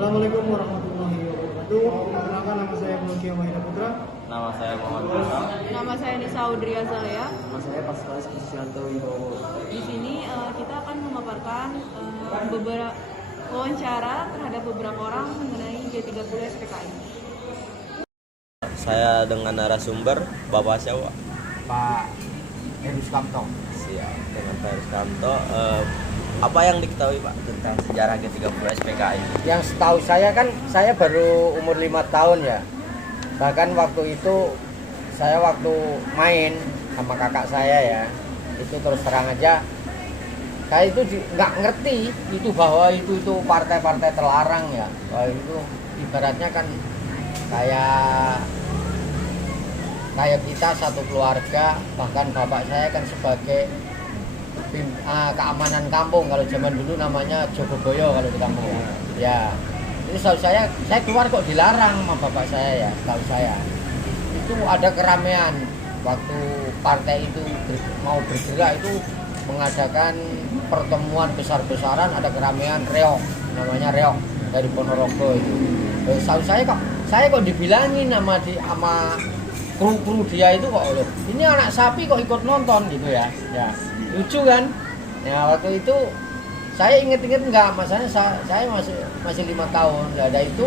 Assalamualaikum warahmatullahi wabarakatuh. Perkenalkan, nama saya Bulkia Mahira Putra. Nama saya Muhammad Musa. Nama saya Nisa Audrey Azalea. Nama saya Pascalis Krisyanto Wibowo. Di sini kita akan memaparkan beberapa wawancara terhadap beberapa orang mengenai G30 SPKI. Saya dengan narasumber Bapak siapa? Pak Heru Sukamto. Siap, dengan Pak Heru Sukamto. Apa yang diketahui Pak tentang sejarah G30 SPKI? Yang setahu saya kan saya baru umur 5 tahun ya. Bahkan waktu itu saya waktu main sama kakak saya ya, itu terus terang aja saya itu nggak ngerti itu bahwa itu partai-partai terlarang ya. Bahwa itu ibaratnya kan kayak kita satu keluarga, bahkan bapak saya kan sebagai keamanan kampung, kalau zaman dulu namanya Jogoboyo kalau di kampung ya. Itu setahu saya keluar kok dilarang sama bapak saya ya, setahu saya itu ada keramaian waktu partai itu mau bergerak, itu mengadakan pertemuan besar-besaran, ada keramaian reok, namanya reok dari Ponorogo itu. Setahu saya kok dibilangin sama kru dia itu kok, loh ini anak sapi kok ikut nonton gitu ya. Lucu kan ya. Waktu itu saya inget-inget enggak, masanya saya masih 5 tahun. Ada itu,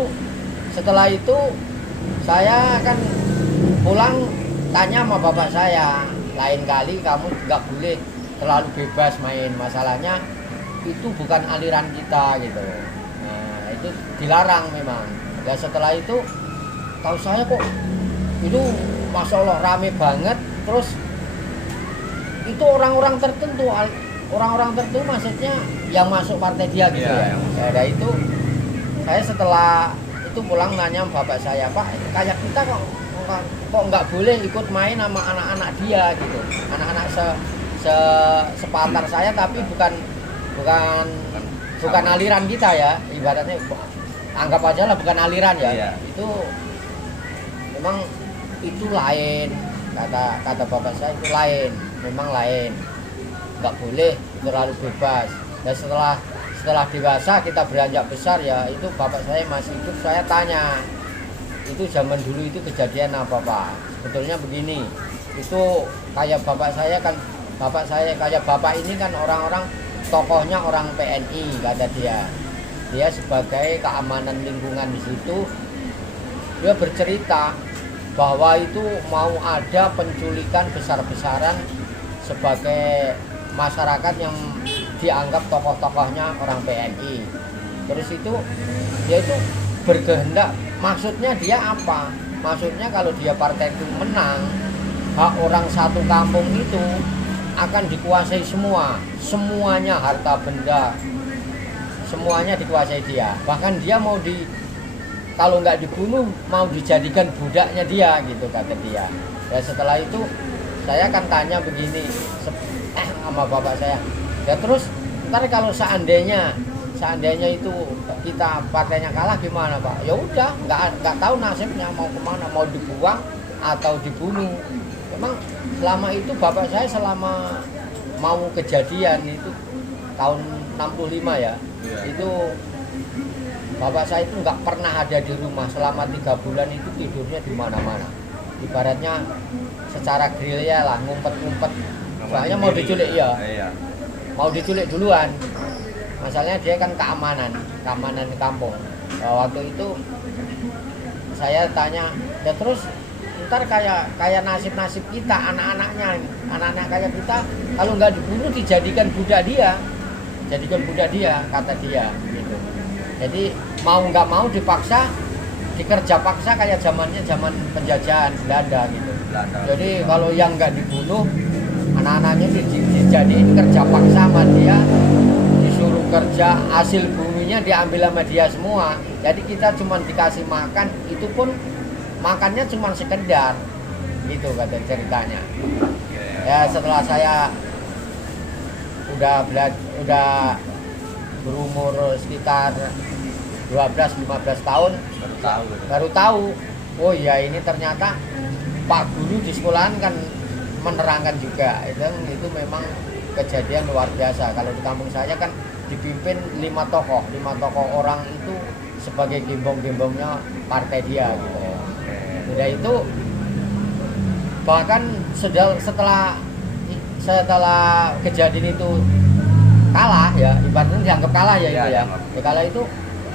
setelah itu saya kan pulang tanya sama bapak saya, lain kali kamu nggak boleh terlalu bebas main, masalahnya itu bukan aliran kita gitu. Nah itu dilarang memang. Ya setelah itu tahu saya kok itu Masya Allah rame banget. Terus itu orang-orang tertentu maksudnya yang masuk partai dia gitu ya. Ada itu saya setelah itu pulang nanya bapak saya, Pak kayak kita kok nggak boleh ikut main sama anak-anak dia gitu, anak-anak sepantar saya tapi bukan aliran kita ya, ibaratnya anggap aja lah bukan aliran ya. Itu memang itu lain, kata bapak saya, itu lain, memang lain, nggak boleh terlalu bebas. Dan setelah dewasa kita beranjak besar ya, itu bapak saya masih hidup, saya tanya itu zaman dulu itu kejadian apa Pak? Sebetulnya begini, itu kayak bapak saya kayak bapak ini kan orang-orang tokohnya orang PNI, kata dia sebagai keamanan lingkungan di situ. Dia bercerita bahwa itu mau ada penculikan besar-besaran sebagai masyarakat yang dianggap tokoh-tokohnya orang PNI. Terus itu dia itu berkehendak, maksudnya dia apa? Maksudnya kalau dia partai itu menang, hak orang satu kampung itu akan dikuasai semuanya, harta benda semuanya dikuasai dia. Bahkan dia kalau nggak dibunuh mau dijadikan budaknya dia gitu, kata dia. Ya setelah itu saya akan tanya begini sama bapak saya, ya terus ntar kalau seandainya itu kita partainya kalah gimana Pak? Ya udah, nggak tahu nasibnya mau kemana, mau dibuang atau dibunuh. Memang selama itu bapak saya selama mau kejadian itu tahun 65 ya. Itu bapak saya itu nggak pernah ada di rumah selama 3 bulan, itu tidurnya di mana-mana. Ibaratnya secara gerilya lah, ngumpet-ngumpet. Soalnya mau diculik ya. Mau diculik duluan. Masalahnya dia kan keamanan di kampung. Waktu itu saya tanya, ya terus ntar kayak nasib kita, anak anak kayak kita kalau nggak dibunuh dijadikan budak dia, kata dia gitu. Jadi mau nggak mau dipaksa, dikerja paksa kayak zaman penjajahan Belanda gitu. Jadi kalau yang nggak dibunuh, anak-anaknya dijadiin kerja paksa sama dia, disuruh kerja, hasil buminya diambil sama dia semua. Jadi kita cuma dikasih makan, itu pun makannya cuma sekedar gitu, kata ceritanya. Ya setelah saya udah berumur sekitar 12-15 tahun baru tahu, oh ya ini ternyata Pak Guru di sekolahan kan menerangkan juga. Itu memang kejadian luar biasa. Kalau di kampung saya kan dipimpin 5 tokoh orang itu sebagai gembong-gembongnya partai dia gitu. Udah itu bahkan setelah kejadian itu kalah ya, ibaratnya dianggap kalah ya, itu ya. Ya kalah itu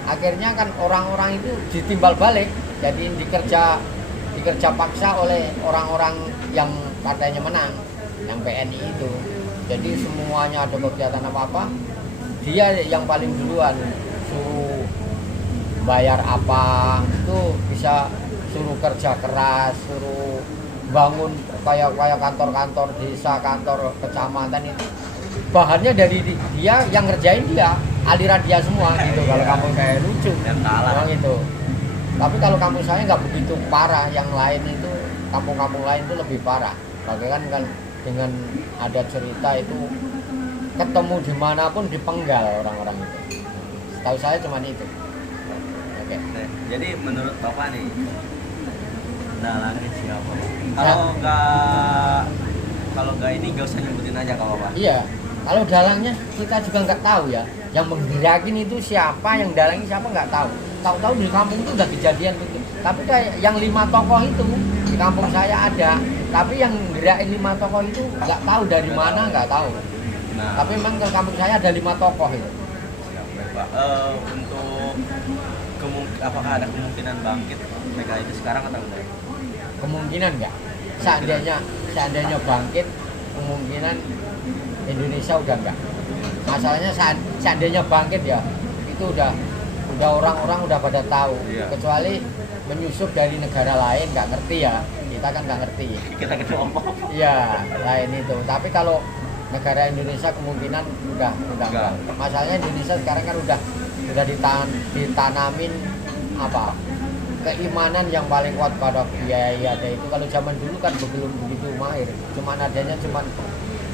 akhirnya kan orang-orang itu ditimbal balik, jadi dikerja paksa oleh orang-orang yang partainya menang, yang PNI itu. Jadi semuanya ada kegiatan apa-apa, dia yang paling duluan suruh bayar apa, itu bisa suruh kerja keras, suruh bangun kayak kantor-kantor desa, kantor kecamatan itu bahannya dari dia, yang ngerjain dia, aliran dia semua gitu. Kalau kampung saya lucu memang itu. Tapi kalau kampung saya nggak begitu parah, yang lain itu kampung-kampung lain itu lebih parah. Bahkan kan dengan ada cerita itu ketemu dimanapun dipenggal orang-orang itu. Tahu saya cuma itu. Oke. Jadi menurut Bapak nih, dalangnya siapa? Ya. Kalau nggak ini nggak usah nyebutin aja kalau Bapak. Iya. Kalau dalangnya kita juga nggak tahu ya. Yang menggerakin itu siapa, yang dalangnya siapa nggak tahu. Tahu-tahu di kampung itu udah kejadian begitu. Tapi kayak yang 5 tokoh itu di kampung saya ada. Tapi yang gerakin 5 tokoh itu nggak tahu dari mana, nggak tahu. Nah, Tapi memang di kampung saya ada 5 tokoh itu. siap, baik, Pak. Untuk apakah ada kemungkinan bangkit PKI itu sekarang atau enggak? Kemungkinan nggak. Seandainya bangkit, kemungkinan Indonesia udah enggak. Masalahnya seandainya bangkit ya, itu udah orang-orang udah pada tahu. Iya. Kecuali menyusup dari negara lain, nggak ngerti ya. Kita kan nggak ngerti. Kita ngomong. Iya, lain itu. Tapi kalau negara Indonesia kemungkinan udah enggak. Masalahnya Indonesia sekarang kan udah ditanamin apa? Keimanan yang paling kuat pada biaya itu. Kalau zaman dulu kan belum begitu mahir. Cuman adanya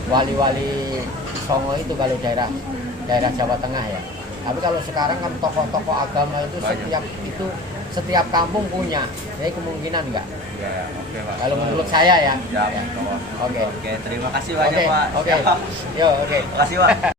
wali-wali Songo itu kalau daerah Jawa Tengah ya. Tapi kalau sekarang kan tokoh-tokoh agama itu setiap kampung punya. Jadi kemungkinan enggak. Ya, oke, Pak. Kalau menurut saya ya. Ya, Ya. Pak. Oke. Oke, terima kasih banyak, Pak. Oke. Siap. Yo, oke. Terima kasih, Pak.